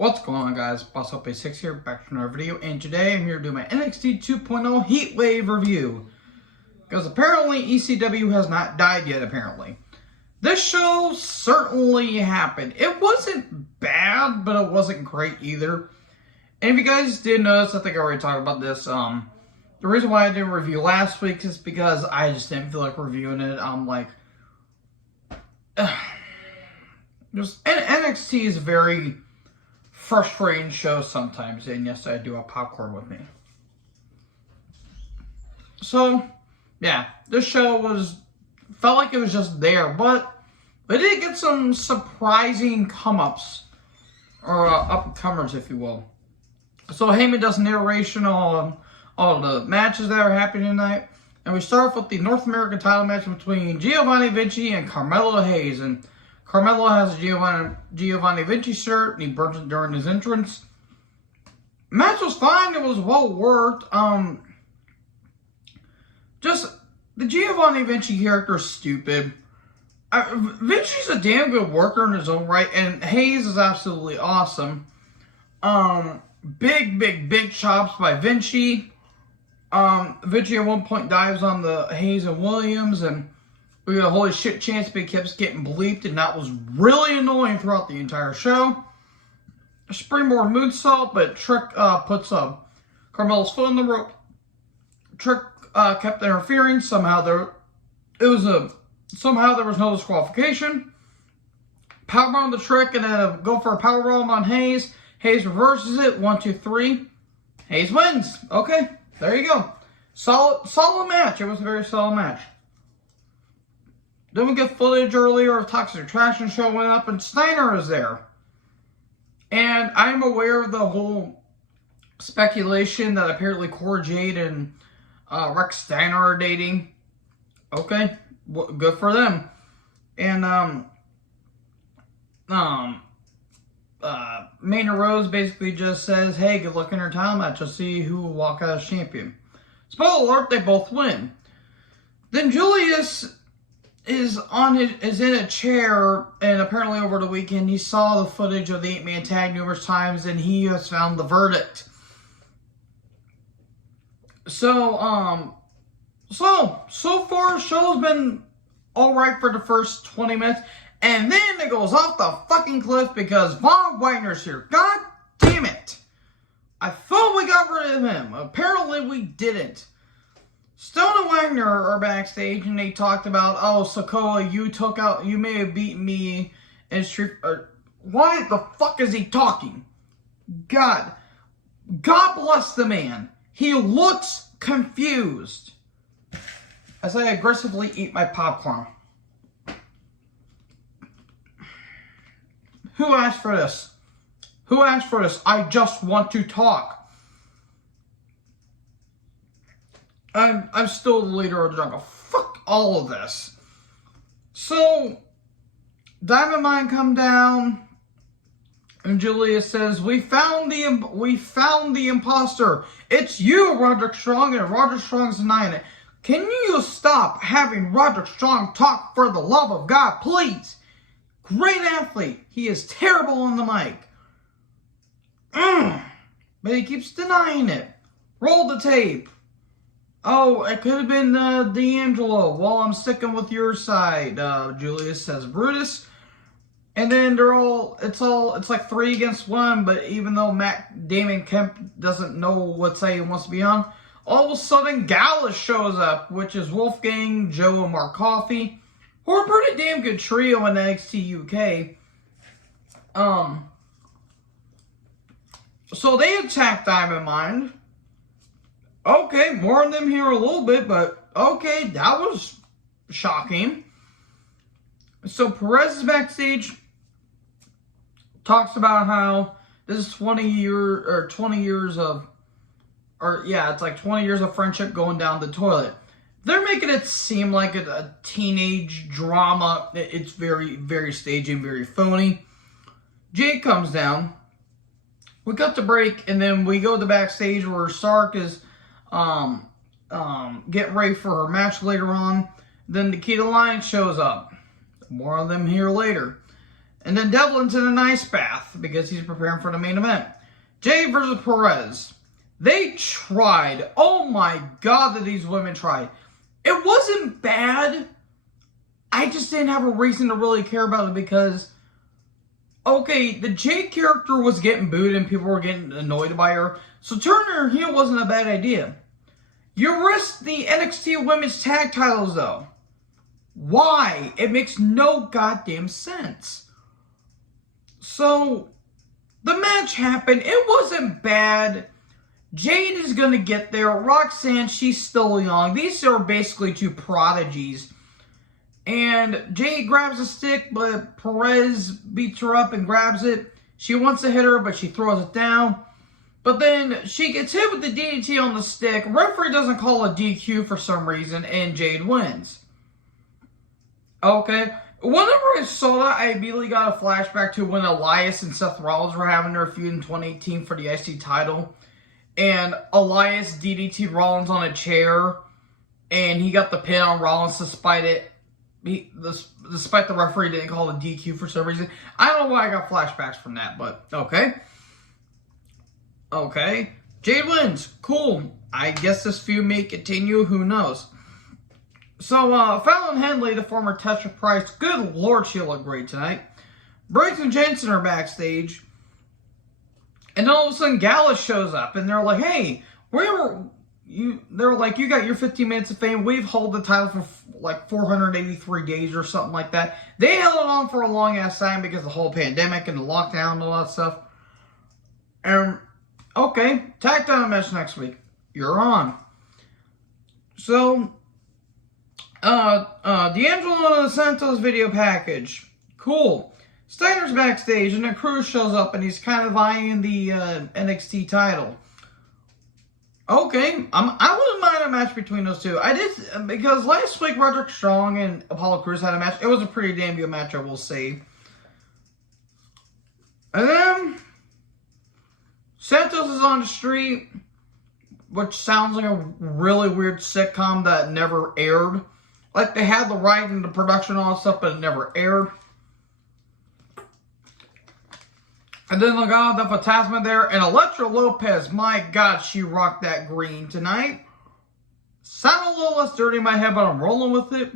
What's going on, guys? Boss Up A6 here, back to another video, and today I'm here to do my NXT 2.0 Heatwave review. Because apparently ECW has not died yet, apparently. This show certainly happened. It wasn't bad, but it wasn't great either. And if you guys did notice, I think I already talked about this, the reason why I didn't review last week is because I just didn't feel like reviewing it. I'm like, just NXT is very frustrating show sometimes, and yes, I do have popcorn with me. So, yeah, this show felt like it was just there, but we did get some surprising come-ups, or up-and-comers, if you will. So Heyman does narration on all the matches that are happening tonight, and we start off with the North American title match between Giovanni, Vinci, and Carmelo Hayes, and Carmelo has a Giovanni Vinci shirt, and he burns it during his entrance. Match was fine. It was well worked. Just, the Giovanni Vinci character is stupid. Vinci's a damn good worker in his own right, and Hayes is absolutely awesome. Big chops by Vinci. Vinci at one point dives on the Hayes and Williams, and we got a holy shit chance, but he kept getting bleeped, and that was really annoying throughout the entire show. Springboard moonsault, but Trick puts Carmelo's foot in the rope. Trick kept interfering. Somehow there was no disqualification. Powerbomb the Trick, and then go for a powerbomb on Hayes. Hayes reverses it. 1, 2, 3. Hayes wins. Okay, there you go. Solid match. It was a very solid match. Then we get footage earlier of Toxic Attraction showing up, and Steiner is there. And I'm aware of the whole speculation that apparently Cora Jade and Rex Steiner are dating. Okay, good for them. And Maynard Rose basically just says, "Hey, good luck in her title match. Let's see who will walk out as champion." Spoiler alert: they both win. Then Julius is in a chair, and apparently over the weekend he saw the footage of the 8-man tag numerous times, and he has found the verdict. So far the show's been alright for the first 20 minutes, and then it goes off the fucking cliff because Von Wagner's here. God damn it! I thought we got rid of him. Apparently we didn't. Stone and Wagner are backstage, and they talked about, "Oh, Sokoa, you may have beaten me in Street." Why the fuck is he talking? God bless the man. He looks confused. As I aggressively eat my popcorn. Who asked for this? Who asked for this? I just want to talk. I'm still the leader of the jungle. Fuck all of this. So, Diamond Mine come down, and Julius says, "We found the imposter. It's you, Roderick Strong," and Roderick Strong's denying it. Can you stop having Roderick Strong talk, for the love of God, please? Great athlete. He is terrible on the mic. But he keeps denying it. Roll the tape. "Oh, it could have been D'Angelo." "Well, I'm sticking with your side," Julius says Brutus. And then it's like 3 against 1, but even though Damon Kemp doesn't know what side he wants to be on, all of a sudden Gallus shows up, which is Wolfgang, Joe, and Mark Coffey, who are a pretty damn good trio in NXT UK. So they attack Diamond Mine. Okay, more on them here a little bit, but okay, that was shocking. So Perez is backstage, talks about how this is 20 years of friendship going down the toilet. They're making it seem like a teenage drama. It's very, very staged and very phony. Jade comes down. We cut the break, and then we go to the backstage where Stark is getting ready for her match later on. Then Nikita Lyons shows up. More on them here later. And then Devlin's in an ice bath because he's preparing for the main event. Jay versus Perez. They tried. Oh my God, that these women tried. It wasn't bad. I just didn't have a reason to really care about it because, okay, the Jay character was getting booed and people were getting annoyed by her. So turning her heel wasn't a bad idea. You risked the NXT Women's Tag Titles, though. Why? It makes no goddamn sense. So, the match happened. It wasn't bad. Jade is going to get there. Roxanne, she's still young. These are basically two prodigies. And Jade grabs a stick, but Perez beats her up and grabs it. She wants to hit her, but she throws it down. But then she gets hit with the DDT on the stick. Referee doesn't call a DQ for some reason, and Jade wins. Okay. Whenever I saw that, I immediately got a flashback to when Elias and Seth Rollins were having their feud in 2018 for the IC title. And Elias DDT Rollins on a chair, and he got the pin on Rollins despite the referee didn't call a DQ for some reason. I don't know why I got flashbacks from that, but okay. Okay. Jade wins. Cool. I guess this feud may continue. Who knows? So, Fallon Henley, the former Tesha Price, good lord, she looked great tonight. Briggs and Jensen are backstage. And then all of a sudden, Gallus shows up, and they're like, hey, they're like, you got your 15 minutes of fame. We've held the title for like 483 days or something like that. They held it on for a long ass time because of the whole pandemic and the lockdown and all that stuff. And, okay, tag team match next week. You're on. So, D'Angelo and the Santos video package. Cool. Steiner's backstage, and then Cruz shows up, and he's kind of eyeing the NXT title. Okay, I wouldn't mind a match between those two. I did, because last week Roderick Strong and Apollo Crews had a match. It was a pretty damn good match, I will say. And then Santos is on the street, which sounds like a really weird sitcom that never aired. Like, they had the writing and the production and all that stuff, but it never aired. And then Legado del Fantasma there. And Elektra Lopez, my God, she rocked that green tonight. Sounded a little less dirty in my head, but I'm rolling with it.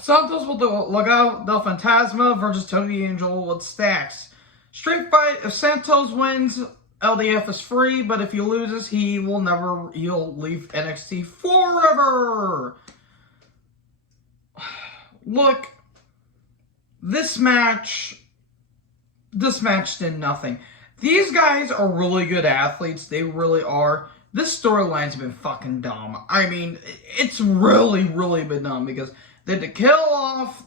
Santos with the Legado del Fantasma versus Tony Angel with Stacks. Street fight, if Santos wins, LDF is free, but if he loses, he'll leave NXT forever. Look, this match did nothing. These guys are really good athletes. They really are. This storyline's been fucking dumb. I mean, it's really, really been dumb because they had to kill off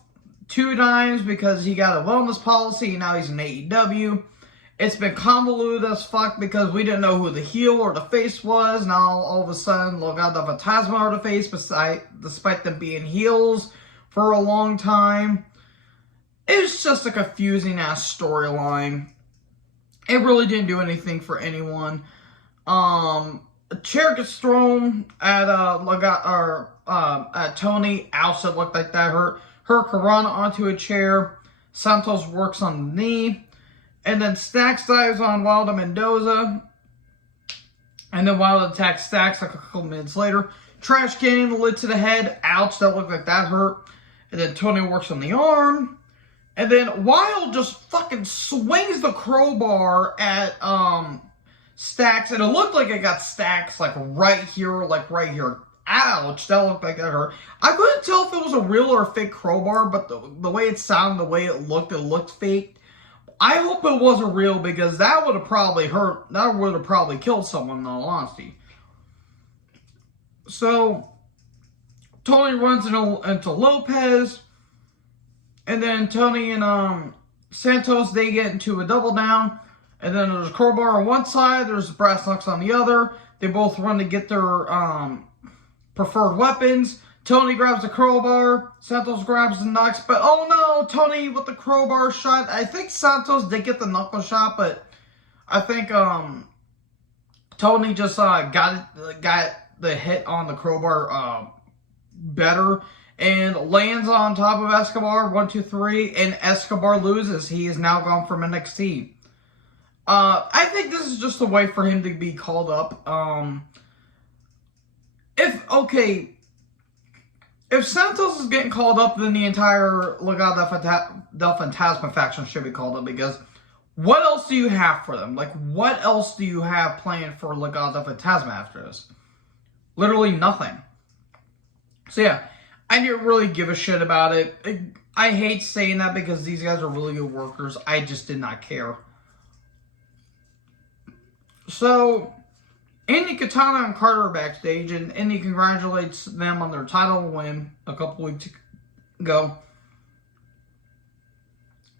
2 times because he got a wellness policy and now he's in AEW. It's been convoluted as fuck because we didn't know who the heel or the face was. Now, all of a sudden, Legado del Fantasma are the face despite them being heels for a long time. It's just a confusing ass storyline. It really didn't do anything for anyone. A chair gets thrown at at Tony. Outside looked like that hurt. Her Karana onto a chair. Santos works on the knee. And then Stacks dives on Wilder Mendoza. And then Wilder attacks Stacks like a couple minutes later. Trash canning the lid to the head. Ouch, that looked like that hurt. And then Tony works on the arm. And then Wild just fucking swings the crowbar at Stacks. And it looked like it got Stacks like right here. Ouch, that looked like that hurt. I couldn't tell if it was a real or a fake crowbar, but the way it sounded, the way it looked fake. I hope it wasn't real because that would have probably hurt. That would have probably killed someone, in all honesty. So, Tony runs into Lopez. And then Tony and Santos, they get into a double down. And then there's a crowbar on one side. There's brass knucks on the other. They both run to get their preferred weapons. Tony grabs the crowbar. Santos grabs the knucks. But oh no, Tony with the crowbar shot. I think Santos did get the knuckle shot, but I think Tony just got the hit on the crowbar better. and lands on top of Escobar, 1, 2, 3, and Escobar loses. He is now gone from NXT. I think this is just a way for him to be called up. If Santos is getting called up, then the entire Legado del Fantasma faction should be called up, because what else do you have for them? Like, what else do you have planned for Legado del Fantasma after this? Literally nothing. So yeah, I didn't really give a shit about it. I hate saying that because these guys are really good workers. I just did not care. So, Indy, Katana, and Carter are backstage, and Indy congratulates them on their title win a couple weeks ago.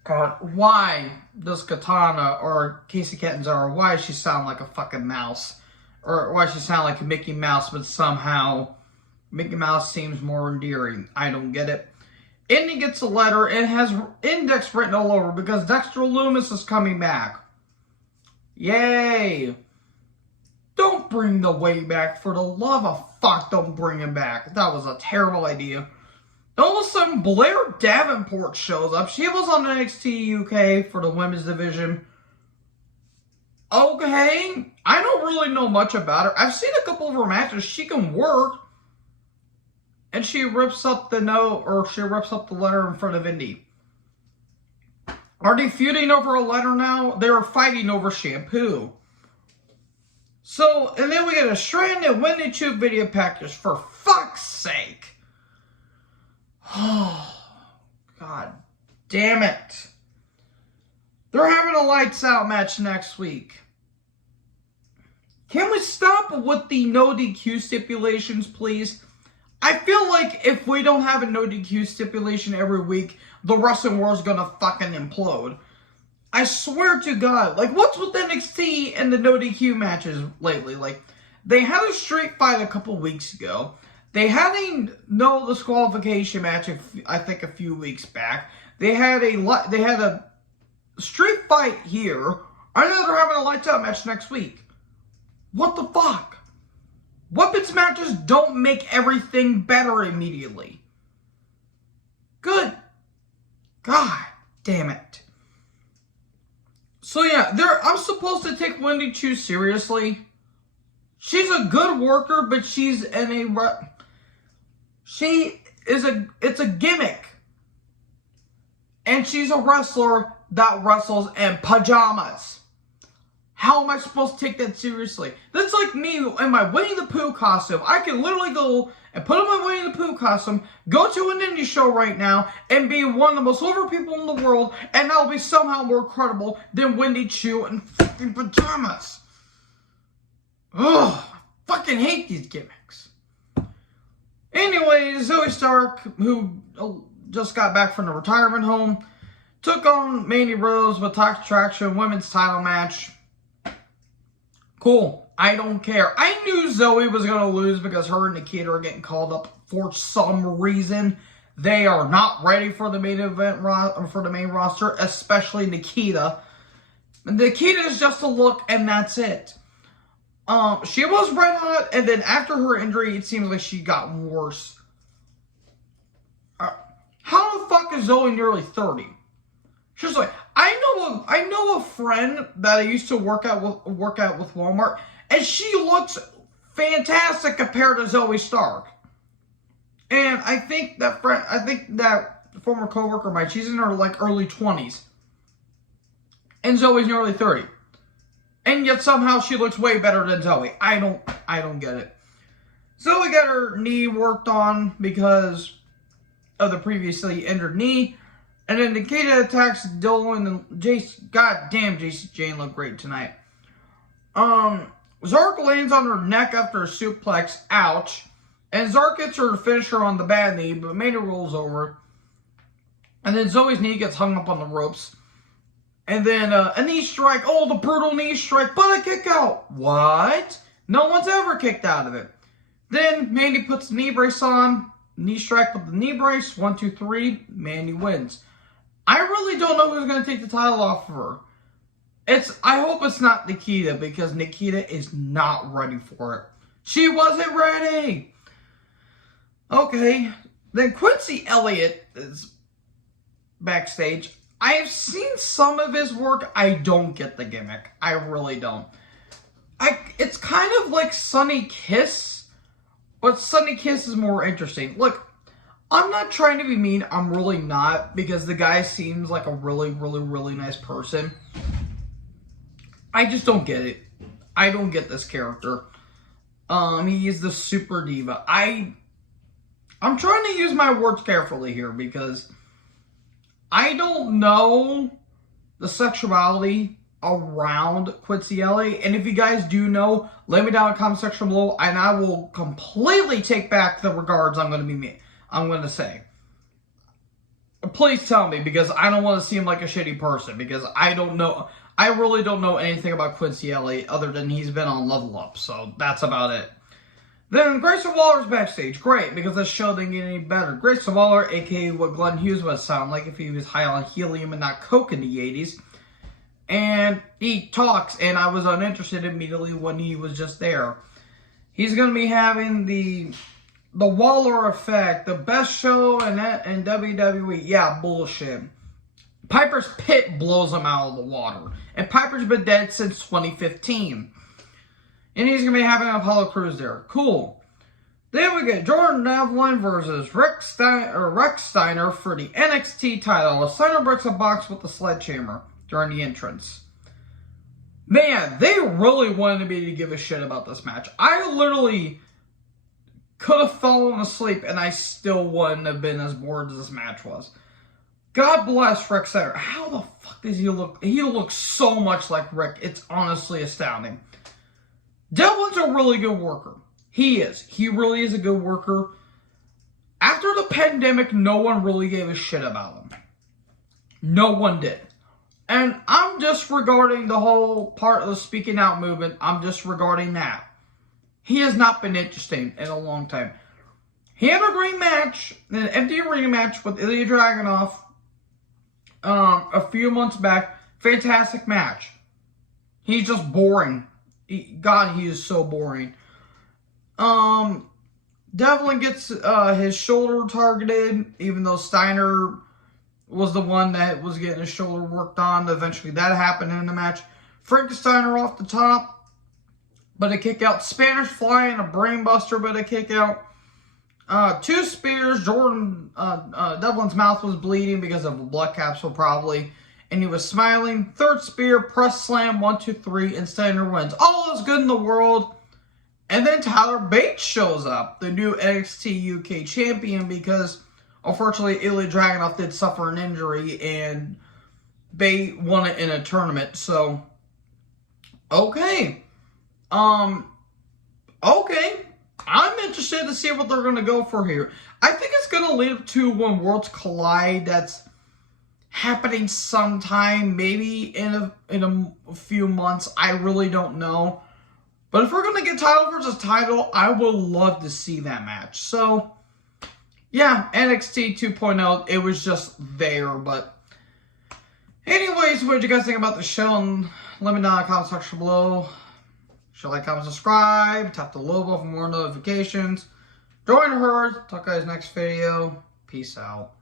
God, why does Katana or Casey Catanzaro, why does she sound like a fucking mouse? Or why does she sound like a Mickey Mouse, but somehow Mickey Mouse seems more endearing? I don't get it. Indy gets a letter and has index written all over because Dexter Lumis is coming back. Yay! Don't bring the way back. For the love of fuck, don't bring him back. That was a terrible idea. All of a sudden, Blair Davenport shows up. She was on NXT UK for the women's division. Okay. I don't really know much about her. I've seen a couple of her matches. She can work. And she rips up the note, or she rips up the letter in front of Indy. Are they feuding over a letter now? They are fighting over shampoo. So, and then we get a stranded Wendy Chu video package, for fuck's sake. Oh, God damn it. They're having a lights out match next week. Can we stop with the no DQ stipulations, please? I feel like if we don't have a no DQ stipulation every week, the wrestling world's gonna fucking implode. I swear to God, like, what's with NXT and the no DQ matches lately? Like, they had a street fight a couple weeks ago. They had a no disqualification match, I think, a few weeks back. They had a street fight here. I know they're having a lights out match next week. What the fuck? Weapons matches don't make everything better immediately. Good God damn it. So yeah, I'm supposed to take Wendy Chu seriously. She's a good worker, but it's a gimmick. And she's a wrestler that wrestles in pajamas. How am I supposed to take that seriously? That's like me in my Winnie the Pooh costume. I can literally go and put on my Winnie the Pooh costume, go to an indie show right now, and be one of the most over people in the world, and I'll be somehow more credible than Wendy Chu in fucking pajamas. Ugh, I fucking hate these gimmicks. Anyway, Zoe Stark, who just got back from the retirement home, took on Mandy Rose with Toxic Attraction women's title match. Cool. I don't care. I knew Zoe was going to lose because her and Nikita are getting called up for some reason. They are not ready for the main event, for the main roster, especially Nikita. Nikita is just a look, and that's it. She was red hot, and then after her injury, it seems like she got worse. How the fuck is Zoe nearly 30? She's like, I know a friend that I used to work out with Walmart, and she looks fantastic compared to Zoe Stark. And I think that former coworker of mine, she's in her like early 20s, and Zoe's nearly 30, and yet somehow she looks way better than Zoe. I don't get it. Zoe got her knee worked on because of the previously injured knee. And then Nikita attacks Dylan and Jace. God damn, Jace Jane looked great tonight. Zark lands on her neck after a suplex. Ouch. And Zark gets her to finish her on the bad knee, but Mandy rolls over. And then Zoe's knee gets hung up on the ropes. And then a knee strike. Oh, the brutal knee strike, but a kick out. What? No one's ever kicked out of it. Then Mandy puts the knee brace on. Knee strike with the knee brace. 1, 2, 3. Mandy wins. I really don't know who's going to take the title off of her. I hope it's not Nikita, because Nikita is not ready for it. She wasn't ready. Okay. Then Quincy Elliot is backstage. I have seen some of his work. I don't get the gimmick. I really don't. It's kind of like Sonny Kiss, but Sonny Kiss is more interesting. Look, I'm not trying to be mean. I'm really not, because the guy seems like a really, really, really nice person. I just don't get it. I don't get this character. He is the super diva. I'm trying to use my words carefully here, because I don't know the sexuality around Quincy Elliot. And if you guys do know, let me down in the comment section below, and I will completely take back the regards I'm going to say. Please tell me, because I don't want to seem like a shitty person, because I don't know. I really don't know anything about Quincy Elliot other than he's been on Level Up, so that's about it. Then Grayson Waller's backstage. Great, because this show didn't get any better. Grayson Waller, aka what Glenn Hughes would sound like if he was high on helium and not coke in the 80s. And he talks, and I was uninterested immediately when he was just there. He's going to be having the Waller effect, the best show in WWE. Yeah, bullshit. Piper's Pit blows him out of the water. And Piper's been dead since 2015. And he's going to be having Apollo Crews there. Cool. Then we get Jordan Devlin versus Rex Steiner for the NXT title. Steiner breaks a box with the sledgehammer during the entrance. Man, they really wanted me to give a shit about this match. I literally could have fallen asleep and I still wouldn't have been as bored as this match was. God bless Rick Steiner. How the fuck does he look? He looks so much like Rick. It's honestly astounding. Devlin's a really good worker. He is. He really is a good worker. After the pandemic, no one really gave a shit about him. No one did. And I'm disregarding the whole part of the speaking out movement. I'm disregarding that. He has not been interesting in a long time. He had a great match, an empty arena match with Ilya Dragunov a few months back. Fantastic match. He's just boring. God, he is so boring. Devlin gets his shoulder targeted, even though Steiner was the one that was getting his shoulder worked on. Eventually that happened in the match. Frank Steiner off the top, but a kick out. Spanish Fly and a brainbuster, but a kick out. Two spears. Devlin's mouth was bleeding because of a blood capsule probably. And he was smiling. Third spear, press slam, 1, 2, 3, and Steiner wins. All is good in the world. And then Tyler Bates shows up, the new NXT UK champion, because unfortunately Ilya Dragunov did suffer an injury and Bates won it in a tournament. So, okay. Okay. I'm interested to see what they're going to go for here. I think it's going to lead up to when Worlds Collide. That's happening sometime, maybe in a few months. I really don't know. But if we're going to get title versus title, I would love to see that match. So, yeah, NXT 2.0, it was just there. But anyways, what did you guys think about the show? And let me know in the comment section below. Should like, comment, subscribe. Tap the logo for more notifications. Join the herd. Talk guys next video. Peace out.